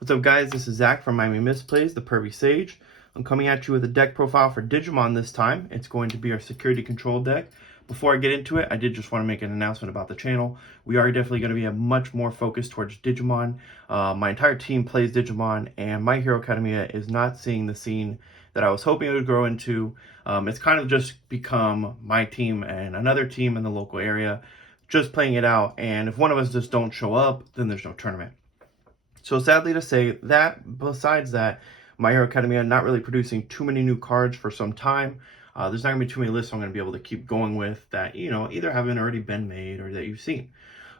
What's up, guys? This is Zach from Miami Misplays, the Pervy Sage. I'm coming at you with a deck profile for Digimon this time. It's going to be our security control deck. Before I get into it, I did just want to make an announcement about the channel. We are definitely going to be a much more focused towards Digimon. My entire team plays Digimon, and My Hero Academia is not seeing the scene that I was hoping it would grow into. It's kind of just become my team and another team in the local area, just playing it out. And if one of us just don't show up, then there's no tournament. So sadly to say that, besides that, My Hero Academia not really producing too many new cards for some time. There's not going to be too many lists I'm going to be able to keep going with that, either haven't already been made or that you've seen.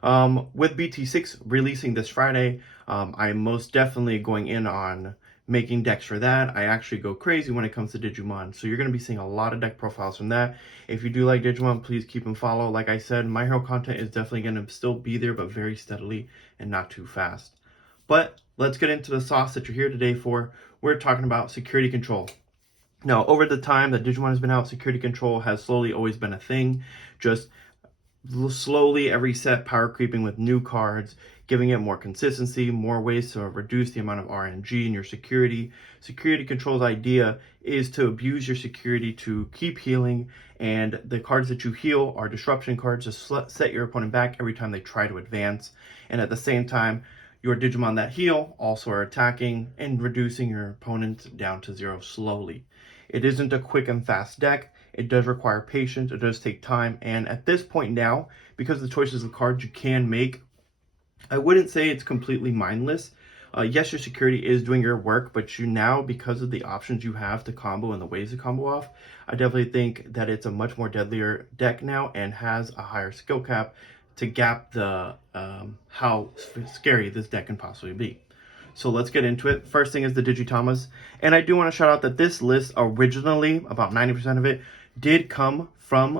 With BT-06 releasing this Friday, I'm most definitely going in on making decks for that. I actually go crazy when it comes to Digimon, so you're going to be seeing a lot of deck profiles from that. If you do like Digimon, please keep and follow. Like I said, My Hero content is definitely going to still be there, but very steadily and not too fast. But let's get into the sauce that you're here today for. We're talking about security control. Now, over the time that Digimon has been out, security control has slowly always been a thing. Just slowly every set power creeping with new cards, giving it more consistency, more ways to reduce the amount of RNG in your security. Security control's idea is to abuse your security to keep healing, and the cards that you heal are disruption cards to set your opponent back every time they try to advance. And at the same time, your Digimon that heal also are attacking and reducing your opponent down to 0 slowly. It isn't a quick and fast deck. It does require patience. It does take time. And at this point now, because of the choices of cards you can make, I wouldn't say it's completely mindless. Yes, your security is doing your work, but you now, because of the options you have to combo and the ways to combo off, I definitely think that it's a much more deadlier deck now and has a higher skill cap to gap the how scary this deck can possibly be. So let's get into it. First thing is the Digitamas. And I do want to shout out that this list originally, about 90% of it, did come from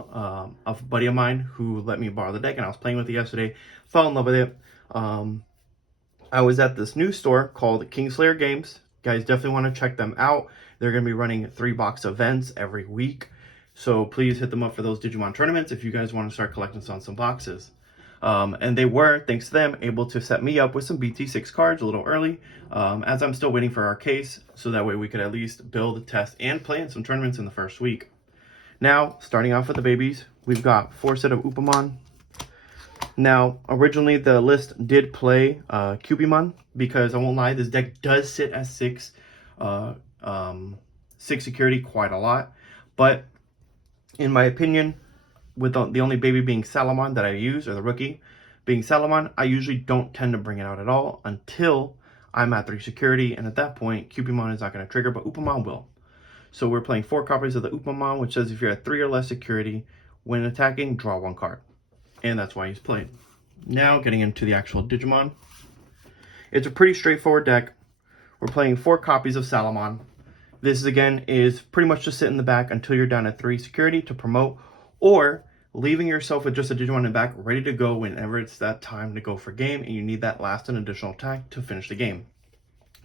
a buddy of mine who let me borrow the deck, and I was playing with it yesterday. Fell in love with it. I was at this new store called Kingslayer Games. You guys definitely want to check them out. They're going to be running 3-box events every week. So please hit them up for those Digimon tournaments if you guys want to start collecting some boxes. And they were, thanks to them, able to set me up with some BT-06 cards a little early, as I'm still waiting for our case, so that way we could at least build, test, and play in some tournaments in the first week. Now, starting off with the babies, we've got 4 set of Upamon. Now, originally the list did play Cubimon, because I won't lie, this deck does sit at 6 security quite a lot, but in my opinion, with the only baby being Salamon that I use, or the rookie being Salamon, I usually don't tend to bring it out at all until I'm at 3 security, and at that point, Cubimon is not going to trigger, but Upamon will. So we're playing 4 copies of the Upamon, which says if you're at 3 or less security, when attacking, draw 1 card. And that's why he's played. Now, getting into the actual Digimon. It's a pretty straightforward deck. We're playing 4 copies of Salamon. This, again, is pretty much just sit in the back until you're down at 3 security to promote, or leaving yourself with just a Digimon in the back ready to go whenever it's that time to go for game and you need that last and additional attack to finish the game.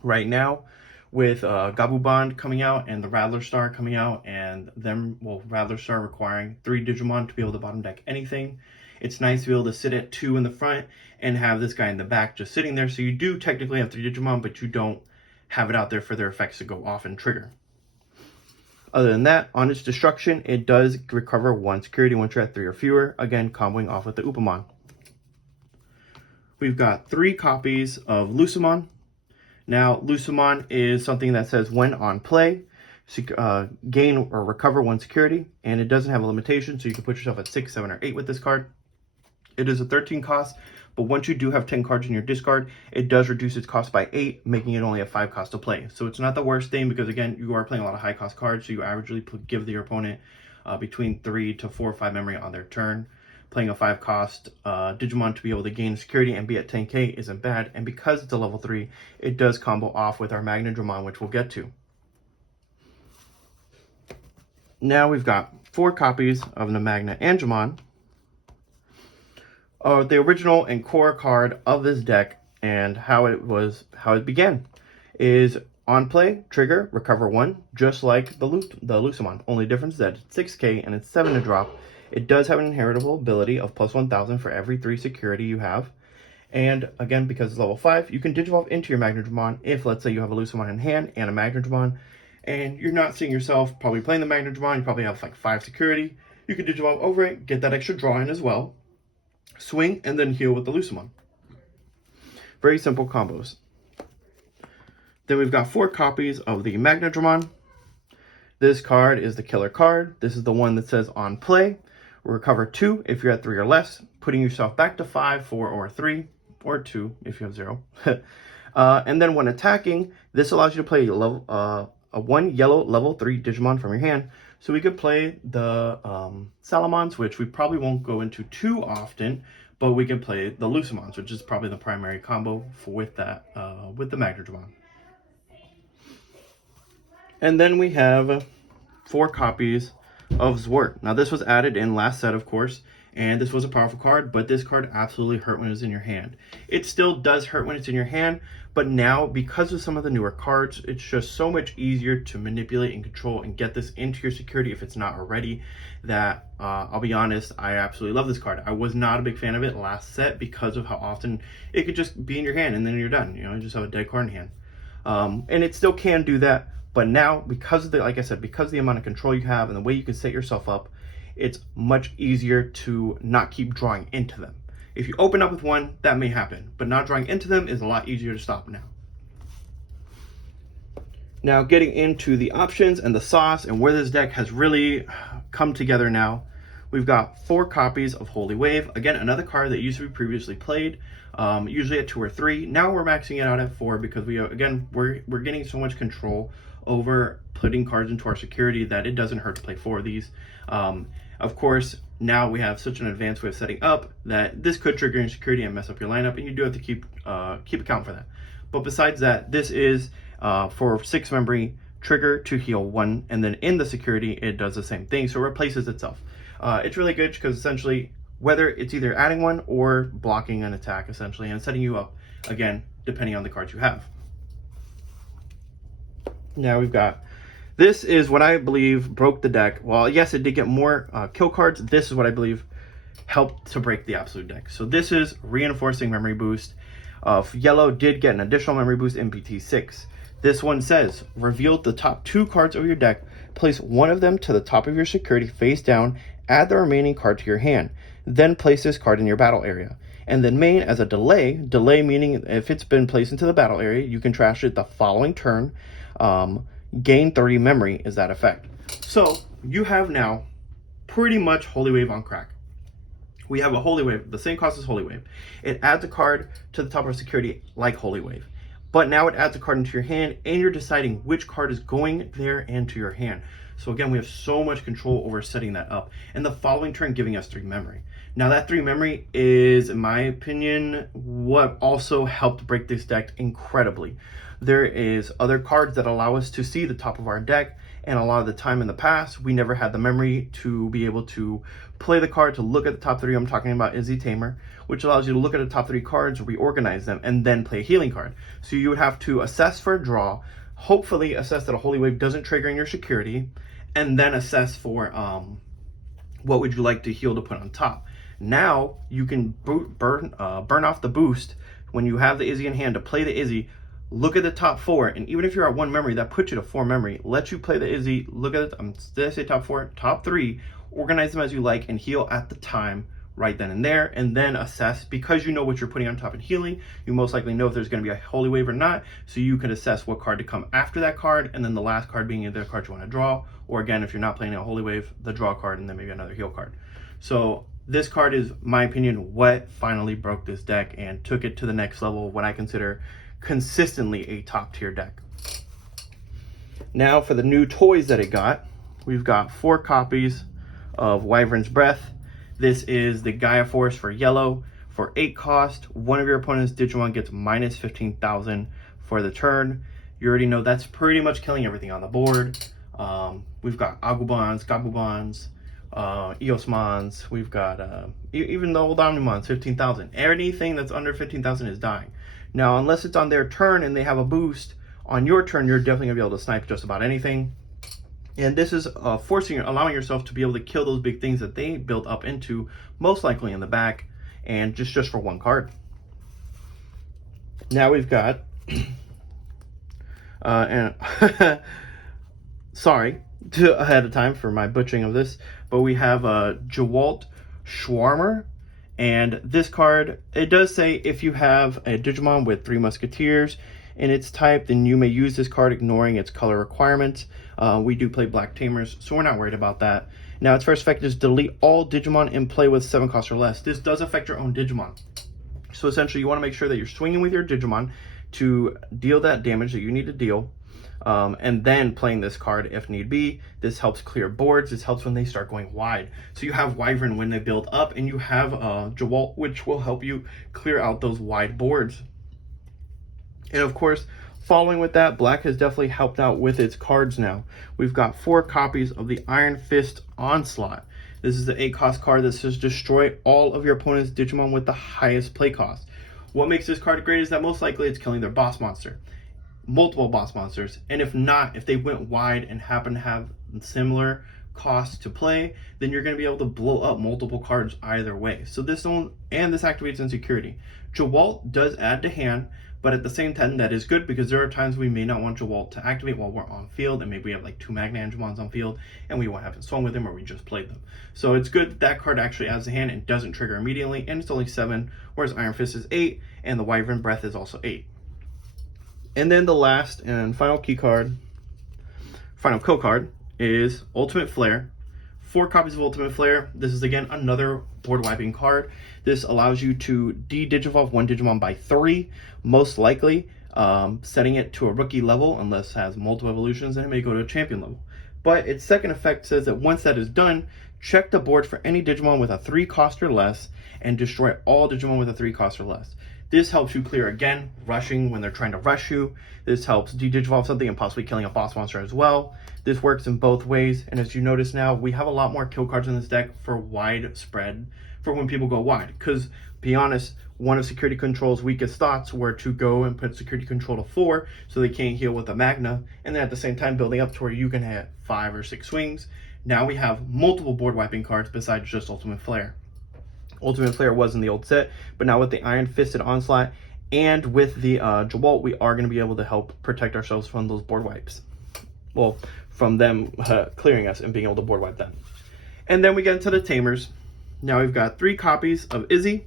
Right now, with Gabu Bond coming out and the Rattler Star coming out, and Rattler Star requiring 3 Digimon to be able to bottom deck anything, it's nice to be able to sit at 2 in the front and have this guy in the back just sitting there. So you do technically have 3 Digimon, but you don't have it out there for their effects to go off and trigger. Other than that, on its destruction, it does recover 1 security once you're at 3 or fewer, again, comboing off with the Upamon. We've got 3 copies of Lucemon. Now, Lucemon is something that says when on play, gain or recover 1 security, and it doesn't have a limitation, so you can put yourself at 6, 7, or 8 with this card. It is a 13 cost, but once you do have 10 cards in your discard, it does reduce its cost by 8, making it only a 5 cost to play. So it's not the worst thing, because again, you are playing a lot of high cost cards, so you averagely give your opponent between 3 to 4 or 5 memory on their turn. Playing a 5 cost Digimon to be able to gain security and be at 10k isn't bad, and because it's a level 3, it does combo off with our Magnadramon, which we'll get to. Now we've got 4 copies of the Magna Angemon. The original and core card of this deck, and how it began is on play, trigger, recover 1, just like the Lucemon. Only difference is that it's 6k and it's 7 to drop. It does have an inheritable ability of plus 1000 for every 3 security you have, And again, because it's level 5, you can Digivolve into your Magnadramon if, let's say, you have a Lucamon in hand and a Magnadramon, and you're not seeing yourself probably playing the Magnadramon, you probably have like 5 security. You can Digivolve over it, get that extra draw in as well, swing, and then heal with the Lucamon. Very simple combos. Then we've got 4 copies of the Magnadramon. This card is the killer card. This is the one that says on play, recover 2 if you're at 3 or less, putting yourself back to 5, 4, or 3, or 2 if you have 0. And then when attacking, this allows you to play a 1 yellow level 3 Digimon from your hand. So we could play the Salamons, which we probably won't go into too often, but we can play the Lucamons, which is probably the primary combo with that with the Magnadramon. And then we have 4 copies of Zwart. Now this was added in last set, of course, and this was a powerful card, but this card absolutely hurt when it was in your hand. It still does hurt when it's in your hand, but now because of some of the newer cards, it's just so much easier to manipulate and control and get this into your security if it's not already, that I'll be honest, I absolutely love this card. I was not a big fan of it last set because of how often it could just be in your hand and then you're done. You know, you just have a dead card in hand. And it still can do that. But now, because of the, like I said, because of the amount of control you have and the way you can set yourself up, it's much easier to not keep drawing into them. If you open up with one, that may happen, but not drawing into them is a lot easier to stop now. Now, getting into the options and the sauce and where this deck has really come together now, we've got 4 copies of Holy Wave. Again, another card that used to be previously played, usually at 2 or 3. Now we're maxing it out at 4 because we're getting so much control over putting cards into our security that it doesn't hurt to play 4 of these. Of course, now we have such an advanced way of setting up that this could trigger your security and mess up your lineup, and you do have to keep account for that. But besides that, this is for 6 memory trigger to heal 1, and then in the security it does the same thing, so it replaces itself. It's really good because essentially whether it's either adding 1 or blocking an attack essentially and setting you up again depending on the cards you have. Now we've got, this is what I believe broke the deck. Well, yes, it did get more kill cards. This is what I believe helped to break the absolute deck. So this is reinforcing memory boost. Yellow did get an additional memory boost in BT-06. This one says, reveal the top 2 cards of your deck, place one of them to the top of your security face down, add the remaining card to your hand, then place this card in your battle area. And then main as a delay meaning if it's been placed into the battle area, you can trash it the following turn. Gain 30 memory is that effect. So you have now pretty much Holy Wave on crack. We have a Holy Wave, the same cost as Holy Wave. It adds a card to the top of security like Holy Wave. But now it adds a card into your hand and you're deciding which card is going there and to your hand. So again, we have so much control over setting that up. And the following turn giving us 3 memory. Now that 3 memory is, in my opinion, what also helped break this deck incredibly. There is other cards that allow us to see the top of our deck, and a lot of the time in the past, we never had the memory to be able to play the card, to look at the top 3. I'm talking about Izzy Tamer, which allows you to look at the top 3 cards, reorganize them, and then play a healing card. So you would have to assess for a draw, hopefully assess that a Holy Wave doesn't trigger in your security, and then assess for what would you like to heal to put on top. Now you can burn off the boost when you have the Izzy in hand to play the Izzy. Look at the top 4, and even if you're at 1 memory, that puts you to 4 memory. Let you play the Izzy, look at it, did I say top 4? Top 3, organize them as you like, and heal at the time, right then and there, and then assess. Because you know what you're putting on top and healing, you most likely know if there's going to be a Holy Wave or not, so you can assess what card to come after that card, and then the last card being the card you want to draw, or again, if you're not playing a Holy Wave, the draw card, and then maybe another heal card. So this card is, my opinion, what finally broke this deck and took it to the next level, what I consider consistently a top tier deck. Now for the new toys that it got, we've got 4 copies of Wyvern's Breath. This is the Gaia Force for yellow. For 8 cost, one of your opponent's Digimon gets minus 15,000 for the turn. You already know that's pretty much killing everything on the board. We've got Agubons, Gabubons, Eosmons, we've got even the old Omnimons, 15,000. Anything that's under 15,000 is dying. Now, unless it's on their turn and they have a boost, on your turn, you're definitely gonna be able to snipe just about anything. And this is allowing yourself to be able to kill those big things that they build up into, most likely in the back, and just for 1 card. Now we've got, and sorry ahead of time for my butchering of this, but we have Jawalt Schwarmer. And this card, it does say if you have a Digimon with 3 Musketeers in its type, then you may use this card ignoring its color requirements. We do play Black Tamers, so we're not worried about that. Now, its first effect is delete all Digimon in play with 7 cost or less. This does affect your own Digimon. So essentially, you want to make sure that you're swinging with your Digimon to deal that damage that you need to deal. And then playing this card if need be. This helps clear boards. This helps when they start going wide. So you have Wyvern when they build up, and you have Jawalt, which will help you clear out those wide boards. And of course, following with that, Black has definitely helped out with its cards now. We've got 4 copies of the Iron Fist Onslaught. This is the 8 cost card that says destroy all of your opponent's Digimon with the highest play cost. What makes this card great is that most likely it's killing their boss monster. Multiple boss monsters, and if not, if they went wide and happen to have similar costs to play, then you're going to be able to blow up multiple cards either way. So this one, and this activates insecurity. Jawalt does add to hand, but at the same time that is good because there are times we may not want Jawalt to activate while we're on field, and maybe we have like 2 Magna Angemons on field and we haven't swung with them or we just played them. So it's good that that card actually adds to hand and doesn't trigger immediately, and it's only 7, whereas Iron Fist is 8 and the Wyvern Breath is also 8. And then the last and final kill card is Ultimate Flare. 4 copies of Ultimate Flare. This is again another board wiping card. This allows you to de-digivolve 1 Digimon by 3, most likely, setting it to a rookie level unless it has multiple evolutions, and it may go to a champion level. But its second effect says that once that is done, check the board for any Digimon with a 3 cost or less and destroy all Digimon with a 3 cost or less. This helps you clear again, rushing when they're trying to rush you. This helps de-digivolve something and possibly killing a boss monster as well. This works in both ways, and as you notice now, we have a lot more kill cards in this deck for widespread, for when people go wide. Because, be honest, one of Security Control's weakest thoughts were to go and put Security Control to 4 so they can't heal with a Magna, and then at the same time building up to where you can hit 5 or 6 swings. Now we have multiple board wiping cards besides just Ultimate Flare. Ultimate Flare was in the old set, but now with the Iron Fisted Onslaught and with the Jawalt, we are going to be able to help protect ourselves from those board wipes. Well, from them clearing us and being able to board wipe them. And then we get into the Tamers. Now we've got 3 copies of Izzy.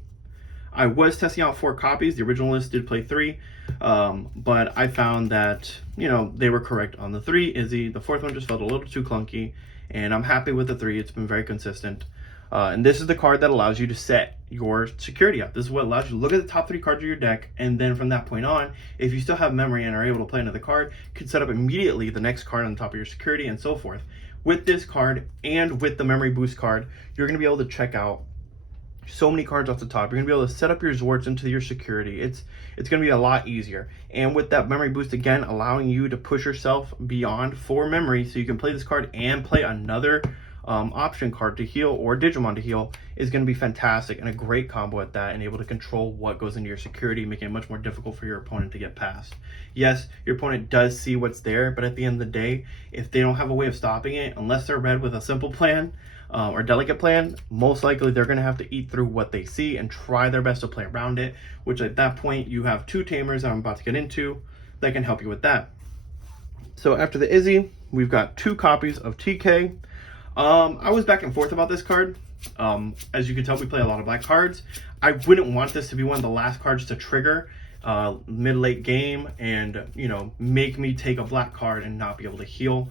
I was testing out 4 copies. The original list did play 3, but I found that, they were correct on the 3 Izzy. The 4th one just felt a little too clunky, and I'm happy with the 3. It's been very consistent. And this is the card that allows you to set your security up. This is what allows you to look at the top 3 cards of your deck, and then from that point on, if you still have memory and are able to play another card, you can set up immediately the next card on the top of your security and so forth. With this card and with the memory boost card, you're going to be able to check out so many cards off the top. You're going to be able to set up your Zords into your security. It's going to be a lot easier. And with that memory boost, again, allowing you to push yourself beyond 4 memory so you can play this card and play another option card to heal or Digimon to heal is going to be fantastic and a great combo at that, and able to control what goes into your security, making it much more difficult for your opponent to get past. Yes, your opponent does see what's there, but at the end of the day, if they don't have a way of stopping it, unless they're red with a simple plan or delicate plan, most likely they're going to have to eat through what they see and try their best to play around it, which at that point you have 2 Tamers that I'm about to get into that can help you with that. So after the Izzy, we've got 2 copies of TK. I was back and forth about this card. As you can tell, we play a lot of black cards. I wouldn't want this to be one of the last cards to trigger mid-late game and, make me take a black card and not be able to heal.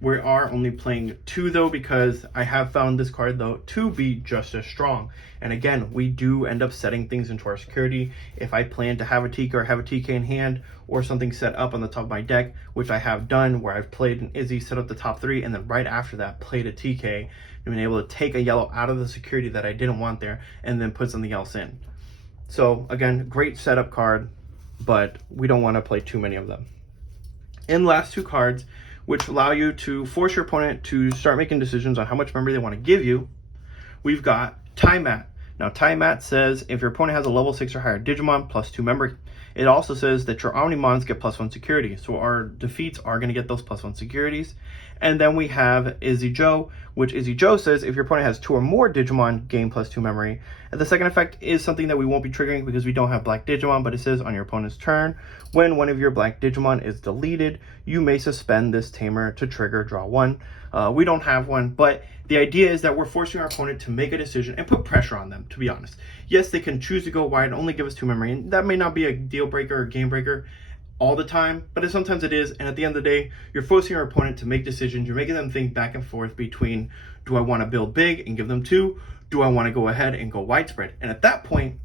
We are only playing 2 though, because I have found this card though to be just as strong. And again, we do end up setting things into our security. If I plan to have a TK or have a TK in hand or something set up on the top of my deck, which I have done, where I've played an Izzy, set up the top 3, and then right after that played a TK, and been able to take a yellow out of the security that I didn't want there and then put something else in. So again, great setup card, but we don't want to play too many of them. And last 2 cards, which allow you to force your opponent to start making decisions on how much memory they want to give you, we've got Time Mat. Now, Time Mat says if your opponent has a level 6 or higher Digimon plus 2 memory, it also says that your Omnimons get +1 security. So our defeats are going to get those +1 securities. And then we have Izzy Joe, which Izzy Joe says if your opponent has 2 or more Digimon, gain +2 memory. And the second effect is something that we won't be triggering because we don't have black Digimon, but it says on your opponent's turn, when one of your black Digimon is deleted, you may suspend this tamer to trigger draw 1. We don't have one, but the idea is that we're forcing our opponent to make a decision and put pressure on them, to be honest. Yes, they can choose to go wide, only give us 2 memory, and that may not be a deal breaker or game breaker all the time, but sometimes it is. And at the end of the day, you're forcing your opponent to make decisions. You're making them think back and forth between, do I want to build big and give them 2? Do I want to go ahead and go widespread? And at that point,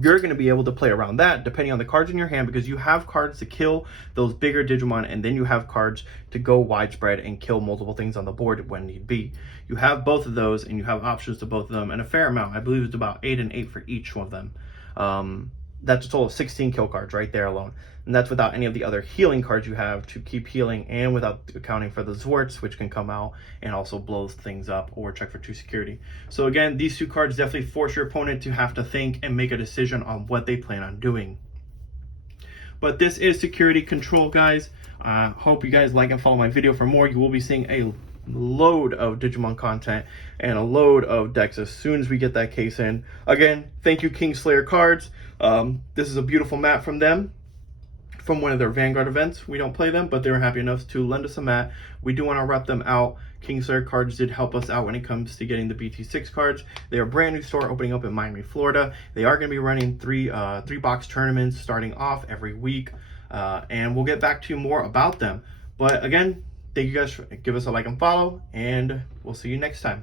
you're going to be able to play around that depending on the cards in your hand, because you have cards to kill those bigger Digimon, and then you have cards to go widespread and kill multiple things on the board when need be. You have both of those, and you have options to both of them, and a fair amount. I believe it's about 8 and 8 for each one of them. That's a total of 16 kill cards right there alone. And that's without any of the other healing cards you have to keep healing, and without accounting for the Zwarts, which can come out and also blow things up or check for 2 security. So again, these 2 cards definitely force your opponent to have to think and make a decision on what they plan on doing. But this is security control, guys. Hope you guys like and follow my video for more. You will be seeing a load of Digimon content and a load of decks as soon as we get that case in. Again, thank you Kingslayer Cards. This is a beautiful mat from them, from one of their Vanguard events. We don't play them, but they were happy enough to lend us a mat. We do want to rep them out. Kingslayer Cards did help us out when it comes to getting the BT-06 cards. They are a brand new store opening up in Miami, Florida. They are going to be running three box tournaments starting off every week, and we'll get back to you more about them. But again, thank you guys for giving us a like and follow, and we'll see you next time.